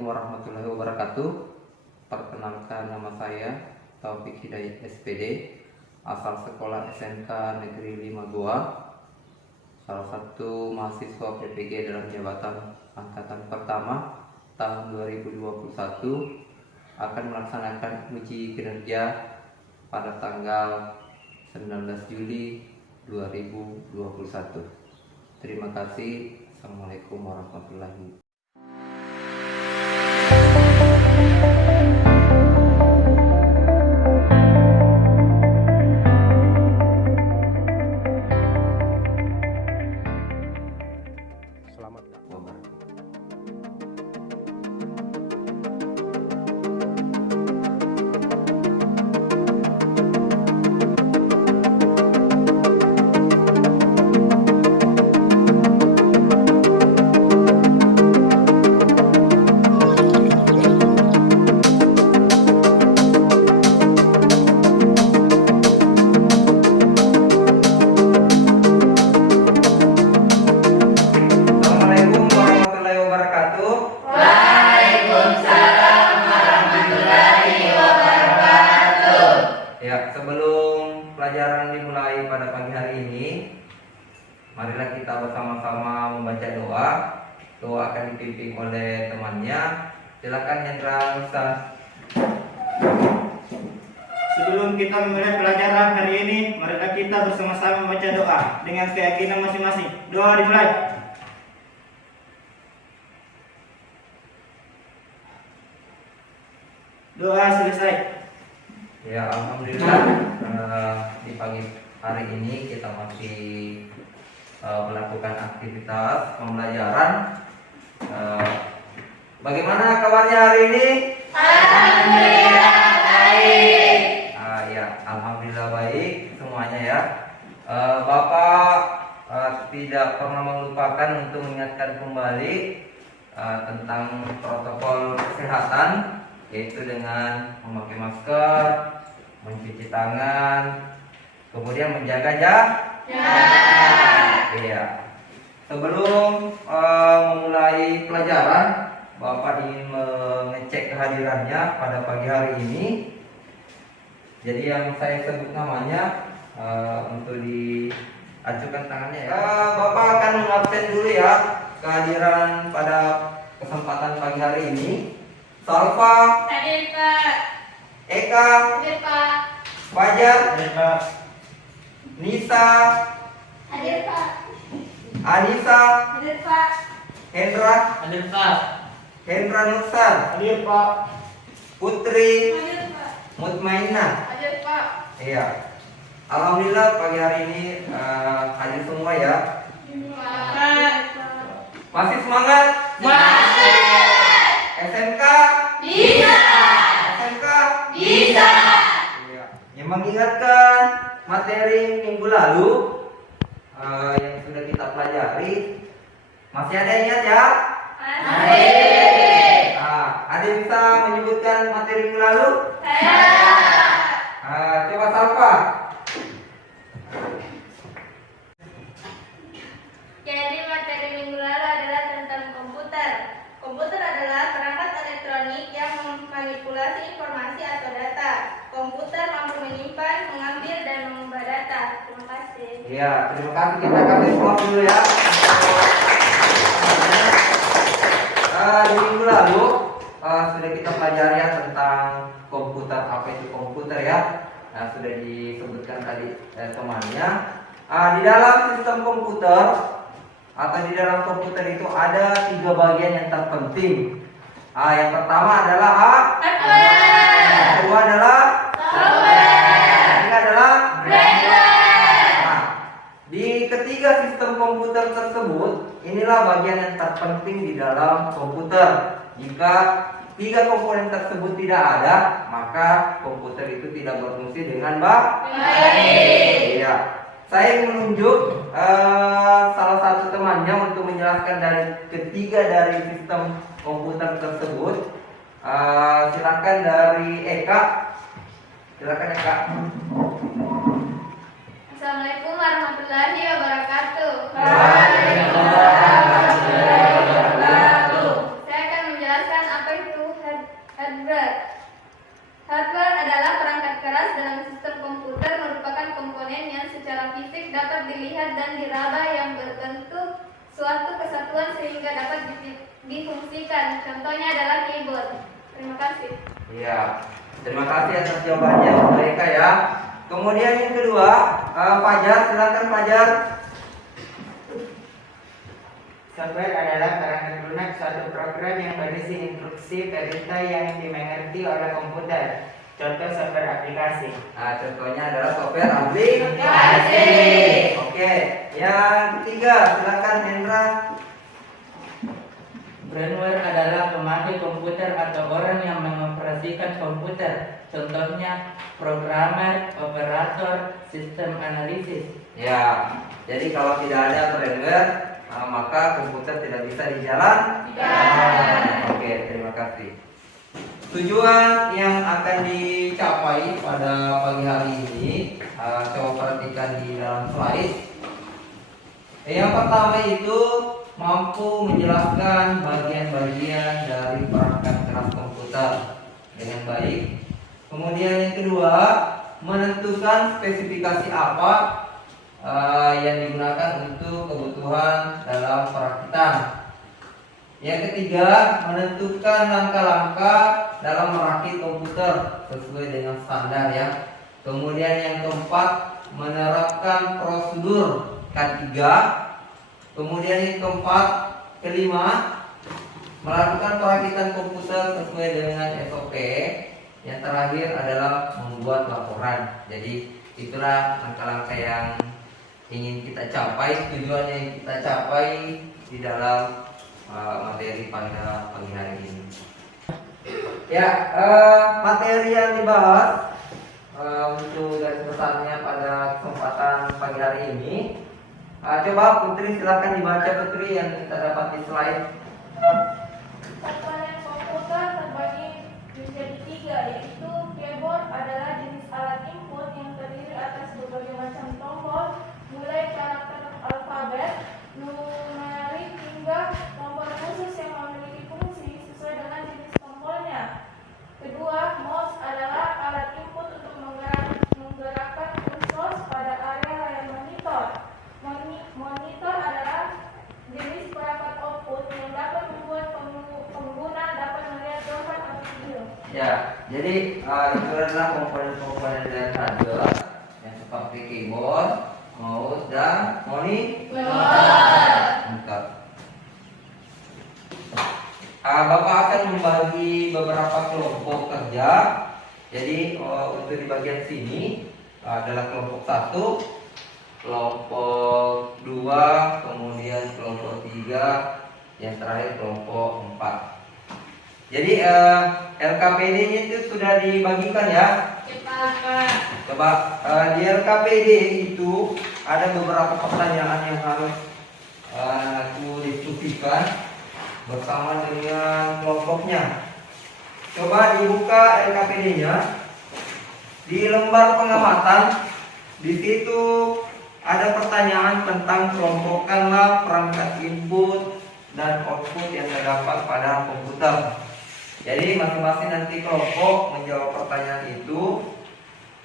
Assalamualaikum warahmatullahi wabarakatuh. Perkenalkan, nama saya Taufik Hidayat SPD, asal sekolah SMK Negeri 52, salah satu mahasiswa PPG dalam jabatan angkatan pertama tahun 2021, akan melaksanakan uji kinerja pada tanggal 19 Juli 2021. Terima kasih. Assalamualaikum warahmatullahi wabarakatuh. Selamat Assalamualaikum warahmatullahi wabarakatuh. Waalaikumsalam warahmatullahi wabarakatuh. Ya, sebelum pelajaran dimulai pada pagi hari ini, marilah kita bersama-sama membaca doa. Doa akan dipimpin oleh temannya. Silakan Hendra Musa. Sebelum kita memulai pelajaran hari ini, marilah kita bersama-sama membaca doa dengan keyakinan masing-masing. Doa dimulai. Doa selesai. Ya, alhamdulillah di pagi hari ini kita masih melakukan aktivitas pembelajaran. Bagaimana kabarnya hari ini? Alhamdulillah baik. Ya, alhamdulillah baik semuanya ya. Bapak tidak pernah melupakan untuk mengingatkan kembali tentang protokol kesehatan, yaitu dengan memakai masker, mencuci tangan, kemudian menjaga jarak. Iya. Sebelum memulai pelajaran, Bapak ingin mengecek kehadirannya pada pagi hari ini. Jadi yang saya sebut namanya untuk diajukan tangannya ya. Bapak akan mengabsen dulu ya kehadiran pada kesempatan pagi hari ini. Salva, Hadir Pak. Eka, Hadir Pak. Fajar, Baik, Pak. Nisa, Hadir Pak. Anissa, Hadir Pak. Hendra, Hadir, Pak. Hendra Nursan, Hadir, Pak. Putri, Hadir Pak. Mutmainah. Hadir Pak. Iya. Alhamdulillah pagi hari ini hadir semua ya. Pak. Masih semangat? Masih. SMK? Bisa. SMK? Bisa. Iya. Yang mengingatkan materi minggu lalu yang sudah kita pelajari. Masih ada yang ingat ya? Masih. Ada yang bisa menyebutkan materi minggu lalu? Saya. Coba Salva. Jadi materi minggu lalu adalah tentang komputer. Komputer adalah perangkat elektronik yang memanipulasi informasi atau data. Komputer mampu menyimpan, mengambil, dan mengubah data. Terima kasih. Iya, terima kasih. Kita kasih applause dulu ya. Di minggu lalu sudah kita pelajari ya tentang komputer, apa itu komputer ya. Nah, sudah disebutkan tadi temannya. Di dalam sistem komputer atau di dalam komputer itu ada 3 bagian yang terpenting. Yang pertama adalah Hardware. yang kedua adalah Software. yang ketiga adalah Firmware. Nah, di ketiga sistem komputer tersebut, inilah bagian yang terpenting di dalam komputer. Jika 3 komponen tersebut tidak ada, maka komputer itu tidak berfungsi dengan Baik. Iya. Saya menunjuk salah satu temannya untuk menjelaskan dari ketiga dari sistem komputer tersebut. Silakan dari Eka. Silakan Eka. Assalamualaikum warahmatullahi wabarakatuh. Waalaikumsalam warahmatullahi wabarakatuh. Saya akan menjelaskan apa dapat dilihat dan diraba yang berbentuk suatu kesatuan sehingga dapat difungsikan. Contohnya adalah keyboard. Terima kasih. Ya, terima kasih atas jawabannya mereka ya. Kemudian yang kedua, Fajar, silakan Fajar. Software adalah perangkat lunak suatu program yang berisi instruksi perintah yang dimengerti oleh komputer. Contoh software aplikasi. Nah, contohnya adalah software aplikasi. Oke, yang ketiga, silakan Hendra. Brainware adalah pemakai komputer atau orang yang mengoperasikan komputer. Contohnya programmer, operator, sistem analisis. Ya, jadi kalau tidak ada brainware, maka komputer tidak bisa dijalankan. Oke, terima kasih. Tujuan yang akan dicapai pada pagi hari ini, coba perhatikan di dalam slide. Yang pertama itu mampu menjelaskan bagian-bagian dari perangkat keras komputer dengan baik. Kemudian yang kedua, menentukan spesifikasi apa yang digunakan untuk kebutuhan dalam perakitan. Yang ketiga, menentukan langkah-langkah dalam merakit komputer sesuai dengan standar ya. Kemudian yang keempat, menerapkan prosedur K3. Kemudian yang kelima, melakukan perakitan komputer sesuai dengan SOP. Yang terakhir adalah membuat laporan. Jadi itulah langkah-langkah yang ingin kita capai, tujuan yang kita capai di dalam materi pada pagi hari ini. Ya, materi yang dibahas untuk garis besarnya pada kesempatan pagi hari ini. Coba Putri silakan dibaca Putri yang kita dapat di slide. Komponen komputer terbagi menjadi tiga, yaitu keyboard adalah jenis alat input yang terdiri atas berbagai macam tombol, mulai karakter alfabet, numerik hingga tombol khusus yang memiliki fungsi sesuai dengan jenis tombolnya. Kedua, mouse adalah alat input untuk menggerakkan kursor pada area layar monitor. Monitor adalah jenis perangkat output yang dapat membuat pengguna dapat melihat gambar atau video. Ya, jadi itu adalah komponen-komponen dari hardware yang seperti keyboard, mouse, dan monitor. Bapak akan membagi beberapa kelompok kerja. Jadi untuk di bagian sini adalah kelompok 1, kelompok 2, kemudian kelompok 3, yang terakhir kelompok 4. Jadi LKPD-nya itu sudah dibagikan ya. Coba di LKPD itu ada beberapa pertanyaan yang harus aku diskusikan bersama dengan kelompoknya. Coba dibuka LKPD-nya. Di lembar pengamatan, di situ ada pertanyaan tentang kelompokkanlah perangkat input dan output yang terdapat pada komputer. Jadi masing-masing nanti kelompok menjawab pertanyaan itu,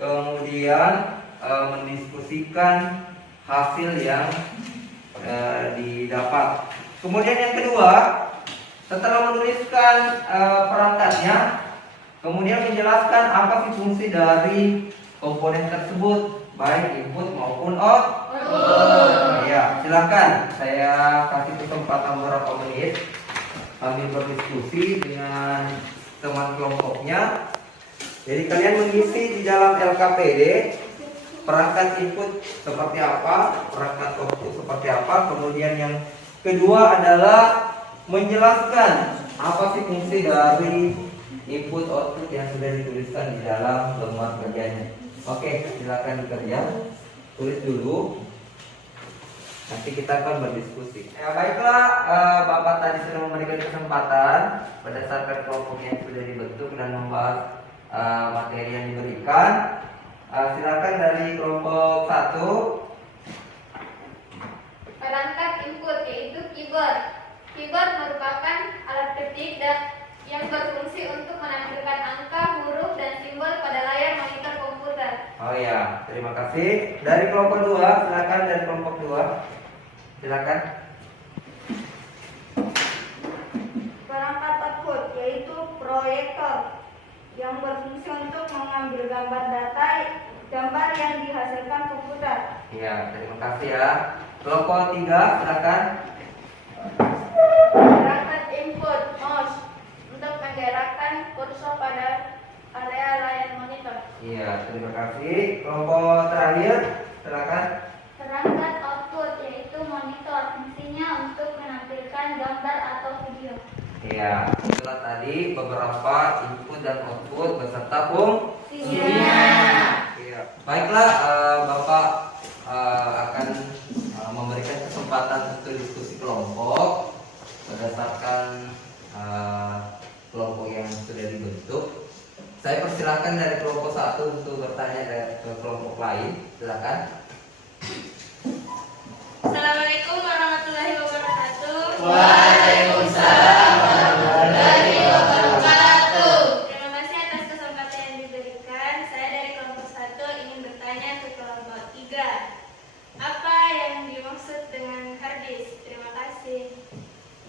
kemudian mendiskusikan hasil yang didapat. Kemudian yang kedua, setelah menuliskan perangkatnya, kemudian menjelaskan apa sih fungsi dari komponen tersebut, baik input maupun output. Ya, silakan saya kasih kesempatan beberapa menit kami berdiskusi dengan teman kelompoknya. Jadi kalian mengisi di dalam LKPD perangkat input seperti apa, perangkat output seperti apa. Kemudian yang kedua adalah menjelaskan apa sih fungsi dari input output yang sudah dituliskan di dalam lembar kerjanya. Oke, silakan dikerja. Tulis dulu. Nanti kita akan berdiskusi. Ya baiklah, Bapak tadi sudah memberikan kesempatan berdasarkan kelompok yang sudah dibentuk dan membahas materi yang diberikan. Silakan dari kelompok 1. Perangkat input yaitu keyboard. Keyboard merupakan alat ketik yang berfungsi untuk menampilkan angka, huruf, dan simbol pada layar monitor komputer. komputer. Oh ya, terima kasih. Dari kelompok 2, silakan dari kelompok 2. Silakan. Perangkat output yaitu proyektor yang berfungsi untuk mengambil gambar gambar yang dihasilkan komputer. Ya, terima kasih ya. Kelompok 3, silakan. Perangkat input mouse untuk menggerakkan kursor pada area layar monitor. Iya, terima kasih. Kelompok terakhir, silakan. Perangkat output yaitu monitor, fungsinya untuk menampilkan gambar atau video. Iya, itulah tadi beberapa input dan output beserta fungsinya. Iya. Baiklah, Bapak akan memberikan kesempatan untuk diskusi kelompok berdasarkan kelompok yang sudah dibentuk. Saya persilakan dari kelompok 1 untuk bertanya ke kelompok lain. Silakan. Assalamualaikum warahmatullahi wabarakatuh. Waalaikumsalam warahmatullahi wabarakatuh. Terima kasih atas kesempatan yang diberikan. Saya dari kelompok 1 ingin bertanya ke kelompok 3. Apa yang dimaksud dengan hard disk? Terima kasih.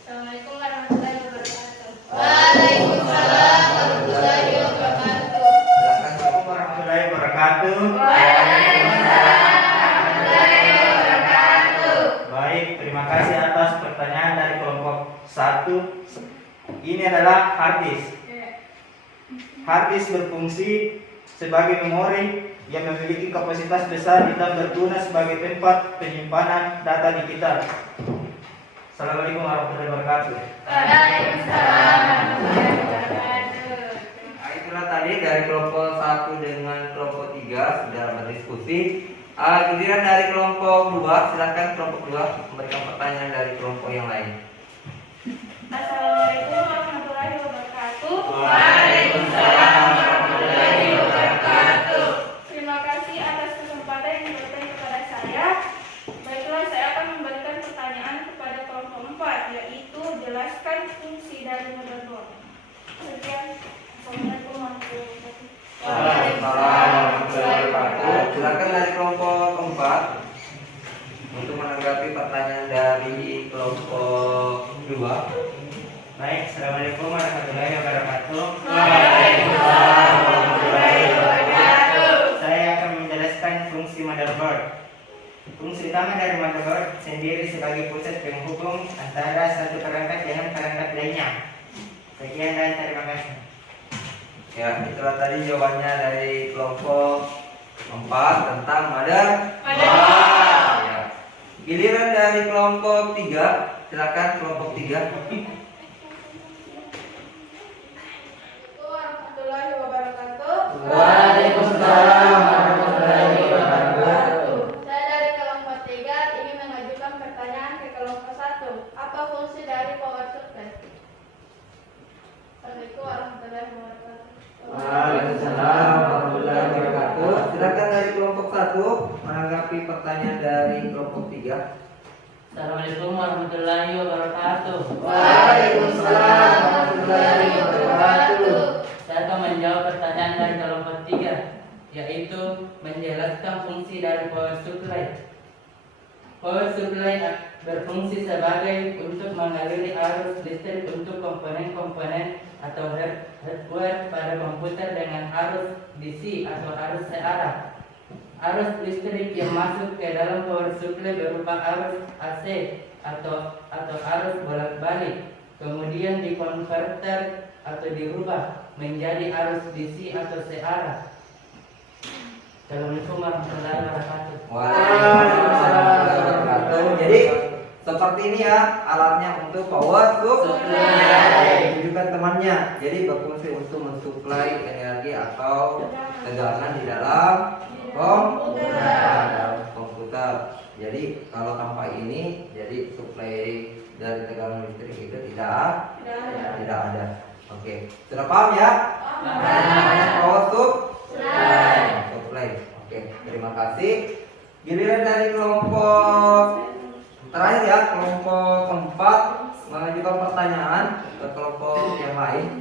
Assalamualaikum warahmatullahi wabarakatuh. Waalaikumsalam warahmatullahi wabarakatuh. Silakan. Assalamualaikum warahmatullahi wabarakatuh. Baik, terima kasih atas pertanyaan dari kelompok 1. Ini adalah hard disk. Hard disk berfungsi sebagai memori yang memiliki kapasitas besar dan berguna sebagai tempat penyimpanan data digital. Assalamualaikum warahmatullahi wabarakatuh. Waalaikumsalam warahmatullahi wabarakatuh. Nah, itulah tadi dari kelompok 1 dengan kelompok 3 sudah berdiskusi. Giliran dari kelompok 2, silakan kelompok 2 memberikan pertanyaan dari kelompok yang lain. Assalamualaikum warahmatullahi wabarakatuh. Waalaikumsalam warahmatullahi wabarakatuh. Terima kasih atas kesempatan yang diberikan kepada saya. Baiklah, saya akan memberikan pertanyaan kepada kelompok 4, yaitu jelaskan fungsi dari motherboard. Sekian. Assalamualaikum warahmatullahi wabarakatuh. Waalaikumsalam warahmatullahi wabarakatuh. Silakan dari kelompok 4 untuk menanggapi pertanyaan dari kelompok 2. Baik, Assalamualaikum warahmatullahi wabarakatuh. Waalaikumsalam warahmatullahi wabarakatuh. Saya akan menjelaskan fungsi motherboard. Fungsi utama dari motherboard sendiri sebagai pusat penghubung antara satu perangkat dengan perangkat lainnya. Sekian dan terima kasih. Ya, itulah tadi jawabannya dari kelompok 4 tentang motherboard. Ya. Giliran dari kelompok 3, silakan kelompok 3. Warahmatullahi wabarakatuh. Waalaikumsalam warahmatullahi wabarakatuh. Saya dari kelompok 3 ingin mengajukan pertanyaan ke kelompok 1. Apa fungsi dari power supply? Assalamualaikum warahmatullahi wabarakatuh. Waalaikumsalam warahmatullahi wabarakatuh. Silakan dari kelompok 1 menanggapi pertanyaan dari kelompok 3. Assalamualaikum warahmatullahi wabarakatuh. Waalaikumsalam warahmatullahi wabarakatuh. Saya akan menjawab pertanyaan dari kelompok 3, yaitu menjelaskan fungsi dari power supply. Power supply berfungsi sebagai untuk mengaliri arus listrik untuk komponen-komponen atau hardware pada komputer dengan arus DC atau arus searah. Arus listrik yang masuk ke dalam power supply berupa arus AC atau arus bolak-balik, kemudian dikonverter atau dirubah menjadi arus DC atau searah. Assalamualaikum warahmatullahi wabarakatuh. Waalaikumsalam warahmatullahi wabarakatuh. Jadi seperti ini ya alatnya untuk power supply. Tunjukkan temannya. Jadi berfungsi untuk mensuplai energi atau tegangan di dalam komputer. Jadi kalau tanpa ini, jadi suplai dari tegangan listrik itu tidak ada. Oke, sudah paham ya? Namanya power supply. Oke, terima kasih. Giliran dari kelompok terakhir ya, kelompok 4 mengajukan pertanyaan ke kelompok yang lain.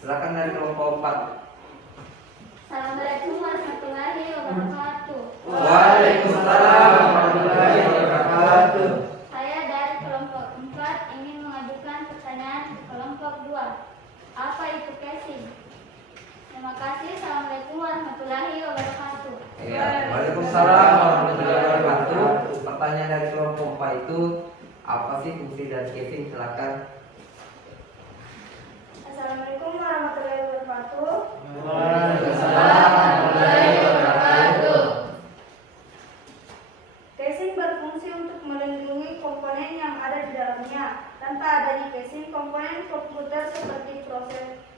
Silakan dari kelompok 4. Assalamualaikum warahmatullahi wabarakatuh. Waalaikumsalam warahmatullahi wabarakatuh. Saya dari kelompok 4 ingin mengajukan pertanyaan ke kelompok 2. Apa itu casing? Terima kasih. Assalamualaikum warahmatullahi wabarakatuh. Ya, Waalaikumsalam warahmatullahi wabarakatuh. Pertanyaan dari kelompok 4 itu apa sih fungsi dari casing? Silakan. Assalamualaikum warahmatullahi wabarakatuh. Waalaikumsalam warahmatullahi wabarakatuh. Casing berfungsi untuk melindungi komponen yang ada di dalamnya. Tanpa adanya casing, komponen komputer seperti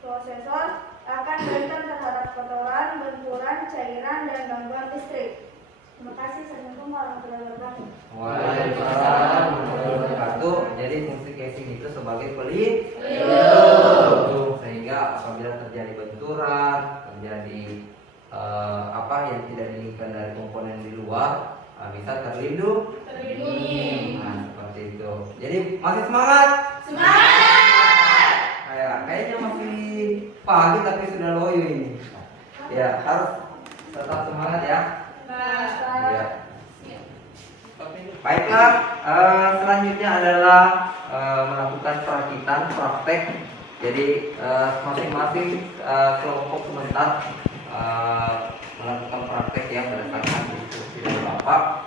prosesor akan rentan terhadap kotoran, benturan, cairan, dan gangguan listrik. Terima kasih. Assalamualaikum warahmatullahi wabarakatuh. Waalaikumsalam warahmatullahi wabarakatuh. Jadi fungsi casing itu sebagai pelindung, sehingga apabila terjadi benturan, terjadi apa yang tidak diinginkan dari komponen di luar, bisa terlindungi. Nah, seperti itu. Jadi masih semangat? Semangat! Kayaknya masih pagi tapi sudah loyo ini. Ya, harus tetap semangat ya. Ya. Baiklah, selanjutnya adalah melakukan perakitan praktek. Jadi masing-masing kelompok sebentar melakukan praktek yang berdasarkan instruksi dari Bapak.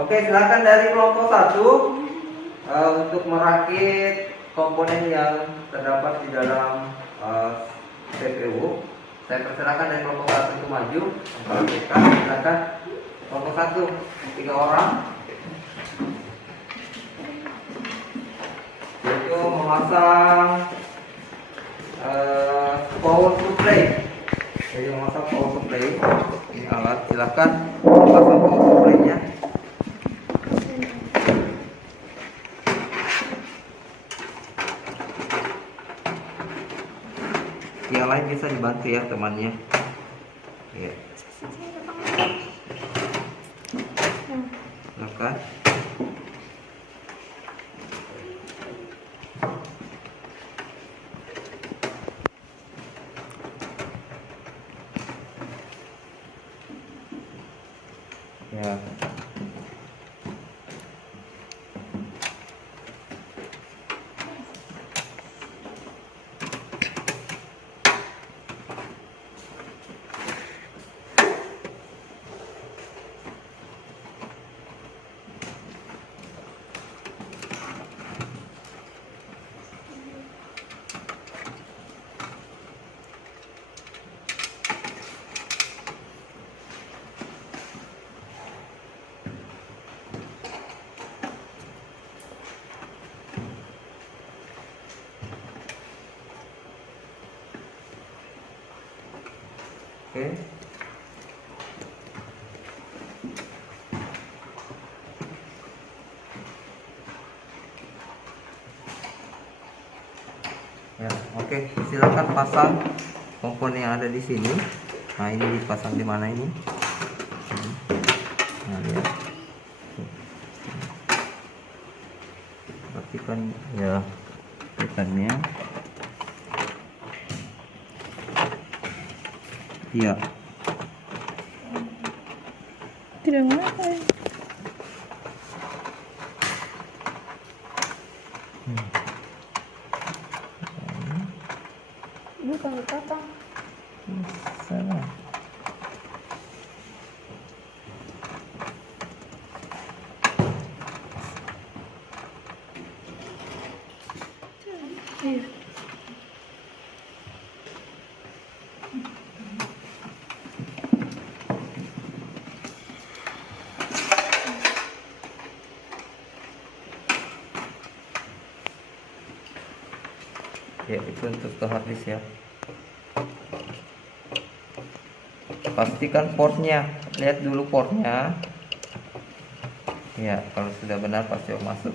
Oke, silakan dari kelompok 1 untuk merakit komponen yang terdapat di dalam CPU. Saya persilakan dari kelompok 1 itu maju memperakitkan. Silakan kelompok 1, 3 orang. Yaitu memasang power supply. Jadi memasang power supply. Ini alat, silakan pasang power supply-nya. Yang lain bisa dibantu ya temannya. Ya. Silakan. Ya. Oke. Ya, oke. Silakan pasang komponen yang ada di sini. Nah, ini dipasang di mana ini? Nah, lihat. Perhatikan ya tekannya. Iya. Tidak ngapa ya? Bukan potong. Salah. Iya. Ya, itu untuk ke hard disk ya. Pastikan portnya, lihat dulu portnya. Ya, kalau sudah benar pasti masuk.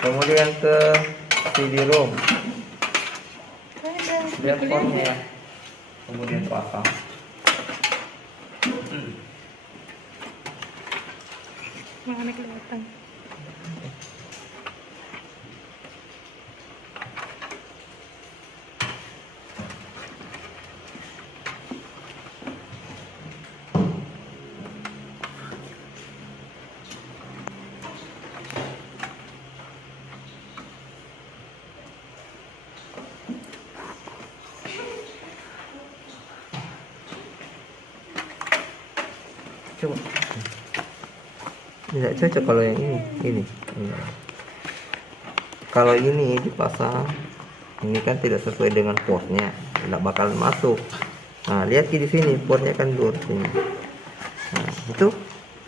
Kemudian ke CD-ROM, lihat portnya ya. Kemudian pasang. Mana kelihatan? Coba. Tidak cocok kalau yang ini. Kalau ini dipasang, ini kan tidak sesuai dengan portnya, tidak bakal masuk. Nah, lihat di sini portnya kan lurus sini. Nah, itu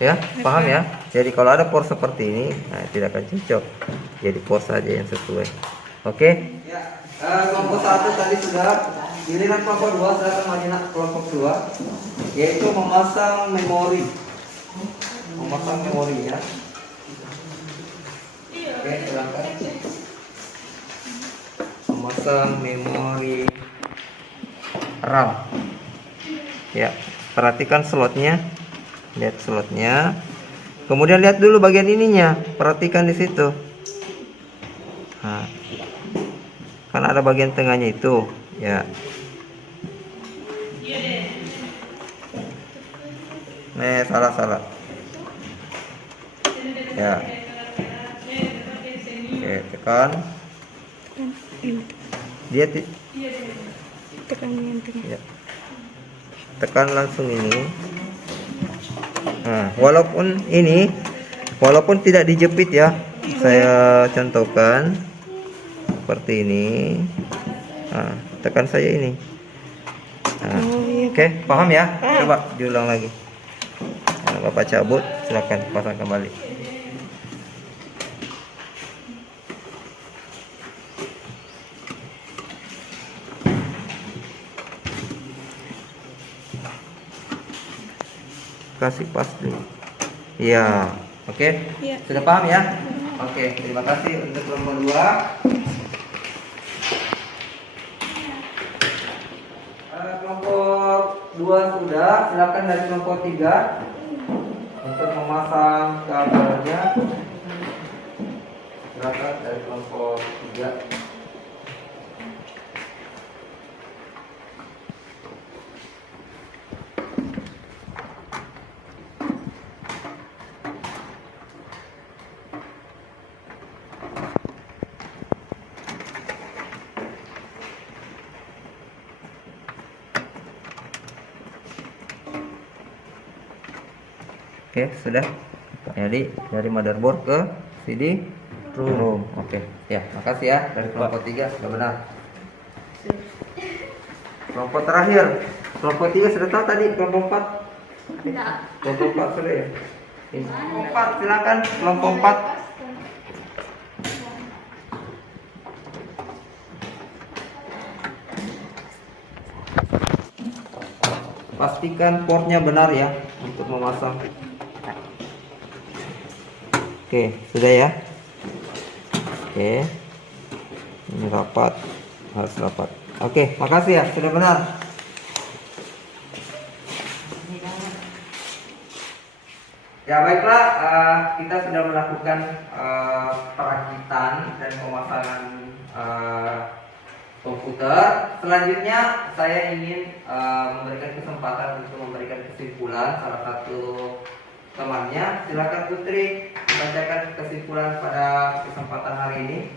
ya, paham ya? Jadi kalau ada port seperti ini, nah, tidak akan cocok. Jadi port saja yang sesuai. Oke? Ya, kelompok 1 tadi sudah. Giliran kelompok 2, silakan maju kelompok 2, yaitu memasang memori. Memasang memori ya. Oke, silakan. Memasang memori RAM. Ya, perhatikan slotnya. Lihat slotnya. Kemudian lihat dulu bagian ininya. Perhatikan di situ. Nah, kan ada bagian tengahnya itu, ya. Nih, salah. Ya. Oke, tekan. Dia Tekan yang tengah. ya. Tekan langsung ini. Nah, walaupun tidak dijepit ya, saya contohkan seperti ini. Nah, tekan saja ini. Nah, oke, paham ya? Coba diulang lagi. Nah, Bapak cabut, silakan pasang kembali. Kasih pasti. Iya, oke. Iya. Sudah paham ya? Oke, terima kasih untuk kelompok 2. Kelompok 2 sudah, silakan dari kelompok 3 untuk memasang kabelnya. Silakan dari kelompok 3. Oke, sudah. Jadi dari motherboard ke CD room. Oke, ya, makasih ya dari kelompok 3 sudah benar. Kelompok terakhir, kelompok 3 sudah tahu tadi, kelompok 4. Kelompok 4 sudah ya. Kelompok 4 silakan, kelompok 4. Pastikan portnya benar ya untuk memasang. Oke, sudah ya. Oke. Ini rapat, harus rapat. Oke, makasih ya, sudah benar. Ya baiklah, kita sudah melakukan perakitan dan pemasangan komputer. Selanjutnya saya ingin memberikan kesempatan untuk memberikan kesimpulan salah satu temannya. Silakan Putri bacakan kesimpulan pada kesempatan hari ini.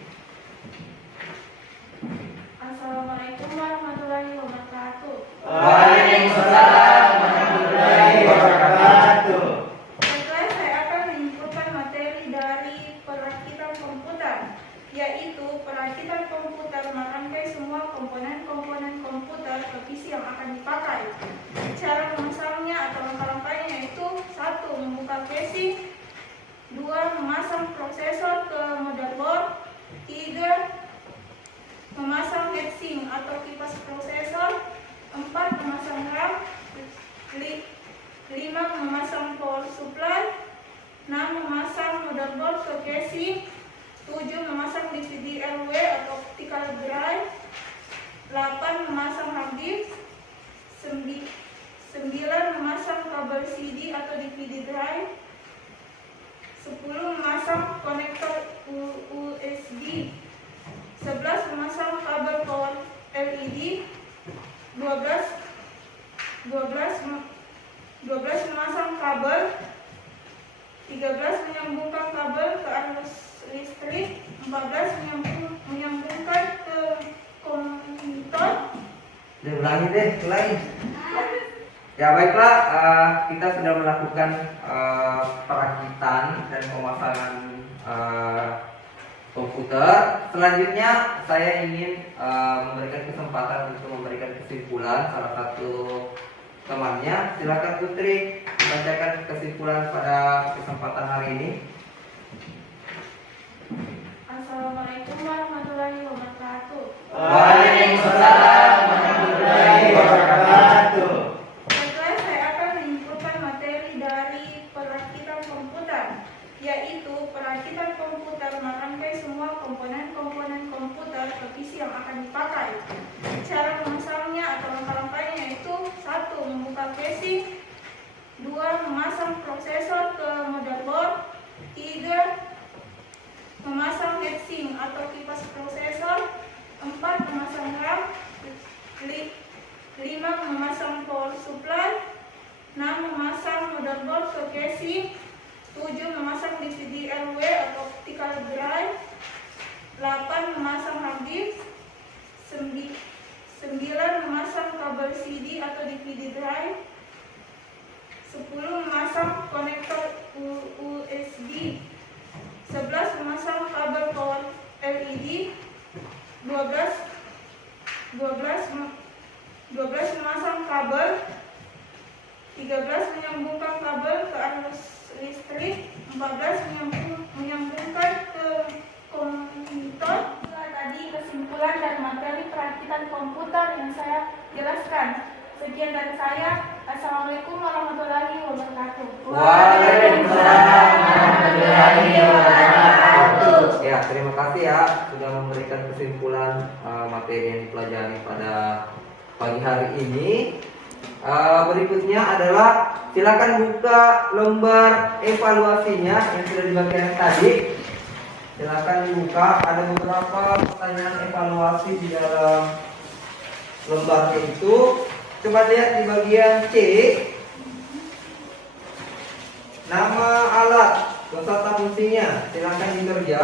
Assalamualaikum warahmatullahi wabarakatuh. Waalaikumsalam warahmatullahi wabarakatuh. Baiklah, saya akan menyimpulkan materi dari perakitan komputer, yaitu perakitan komputer merangkai semua komponen-komponen komputer ke PC yang akan dipakai. Cara memasangnya atau langkah-langkahnya yaitu 1. Membuka casing, 2. Memasang prosesor ke motherboard, 3. Memasang heatsink atau kipas prosesor, 4. Memasang RAM, 5. Memasang power supply, 6. Memasang motherboard ke casing, 7. Memasang DVD RW atau optical drive, 8. Memasang hard disk, 9. Memasang kabel CD atau DVD drive, 10. Memasang konektor USB, 11. Memasang kabel power LED, 12. Memasang kabel, 13. Menyambungkan kabel ke arus listrik, 14. Menyambungkan ke komputer. Ulangi deh, ulangi. Ya baiklah, kita sudah melakukan perakitan dan pemasangan komputer. Selanjutnya saya ingin memberikan kesempatan untuk memberikan kesimpulan salah satu temannya. Silakan Putri bacakan kesimpulan pada kesempatan hari ini. Assalamualaikum warahmatullahi wabarakatuh. Waalaikumsalam warahmatullahi wabarakatuh. Baiklah, saya akan menyimpulkan materi dari perakitan komputer, yaitu perakitan komputer merangkai semua komponen-komponen komputer ke PC yang akan dipakai. Cara memasangnya atau langkah-langkahnya yaitu 1. Membuka casing, 2. Memasang prosesor ke motherboard, 3. Memasang heatsink atau kipas prosesor, 4. Memasang RAM, 5. Memasang power supply, 6. Memasang motherboard ke casing, 7. Memasang DVD-RW atau optical drive, 8. Memasang hard disk, 9. Memasang kabel CD atau DVD drive, 10. Memasang konektor USB, 11. Memasang kabel power LED, 12. Memasang kabel, 13. Menyambungkan kabel ke arus listrik, 14. Menyambungkan ke komputer. Tadi kesimpulan dari materi perakitan komputer yang saya jelaskan. Sekian dari saya. Assalamualaikum warahmatullahi wabarakatuh. Waalaikumsalam warahmatullahi wabarakatuh. Ya, terima kasih ya sudah memberikan kesimpulan materi yang dipelajari pada pagi hari ini. Berikutnya adalah silakan buka lembar evaluasinya yang sudah dibagikan tadi. Silakan dibuka, ada beberapa pertanyaan evaluasi di dalam lembarnya itu. Coba lihat di bagian C. Nama alat beserta fungsinya silakan dikerja.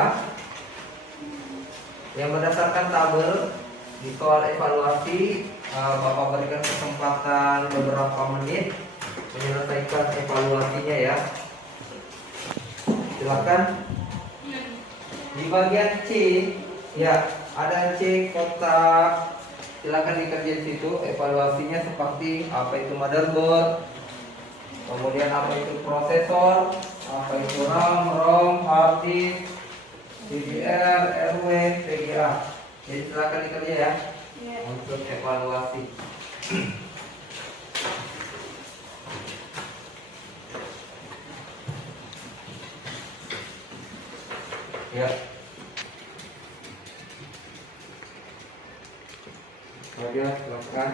Yang berdasarkan tabel di soal evaluasi, Bapak berikan kesempatan beberapa menit menyelesaikan evaluasinya ya. Silakan. Di bagian C, ya ada C kotak. Silakan dikerjain situ evaluasinya seperti apa itu motherboard, kemudian apa itu prosesor, apa itu RAM, ROM, hard disk, DDR, RW, VGA. Jadi silakan dikerja ya untuk evaluasi. Ya. Kemudian silakan.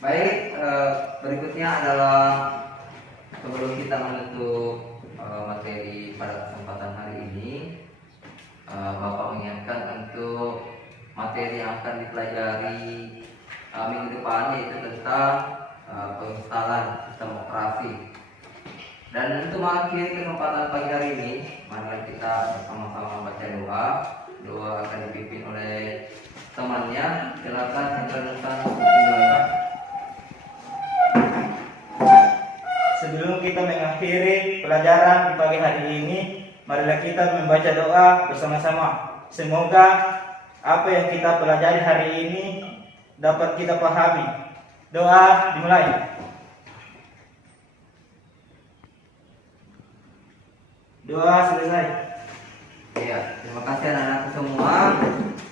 Baik, berikutnya adalah sebelum kita menutup materi pada kesempatan hari ini, Bapak mengingatkan untuk materi yang akan dipelajari minggu depan, yaitu tentang penginstalan sistem operasi. Dan untuk mengakhiri kesempatan pagi hari ini, mari kita bersama-sama baca doa. Doa akan dipimpin oleh temannya. Silakan Hendra doa. Sebelum kita mengakhiri pelajaran di pagi hari ini, marilah kita membaca doa bersama-sama. Semoga apa yang kita pelajari hari ini dapat kita pahami. Doa dimulai. Doa selesai. Ya, terima kasih anak-anak semua.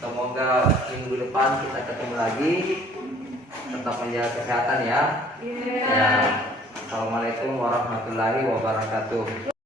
Semoga minggu depan kita ketemu lagi. Tetap menjaga kesehatan ya. Ya. Assalamualaikum warahmatullahi wabarakatuh.